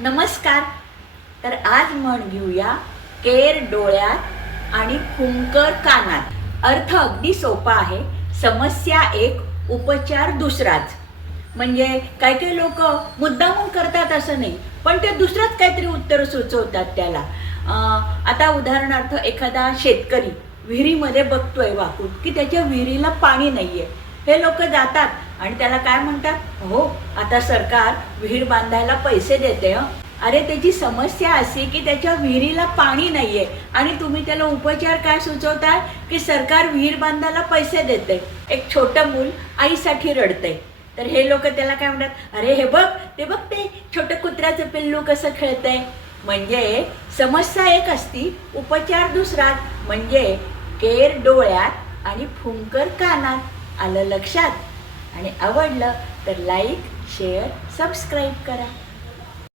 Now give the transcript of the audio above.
नमस्कार. तर आज म्हण घेऊया केर डोळ्यात आणि फुंकर कानात. अर्थ अगदी सोपा आहे. समस्या एक, उपचार दुसराच. म्हणजे काही काही लोक मुद्दामून करतात असं नाही, पण ते दुसरंच काहीतरी उत्तर सुचवतात त्याला. आता उदाहरणार्थ एखादा शेतकरी विहिरीमध्ये बघतोय वाकून की त्याच्या विहिरीला पाणी नाहीये. हे लोक जातात आणि त्याला काय म्हणतात, हो आता सरकार विहीर बांधायला पैसे देते. अरे त्याची समस्या अशी की त्याच्या विहिरीला पाणी नाहीये आणि तुम्ही त्याला उपचार काय सुचवताय की सरकार विहीर बांधायला पैसे देते. एक छोटं मूल आईसाठी रडतंय, तर हे लोक त्याला काय म्हणतात, अरे हे बघ ते छोटं कुत्र्याचं पिल्लू कसं खेळतंय. म्हणजे समस्या एक असती, उपचार दुसरा. म्हणजे केर डोळ्यात आणि फुंकर कानात. आलं लक्षात? आणि आवडलं तर लाईक, शेअर, सबस्क्राईब करा.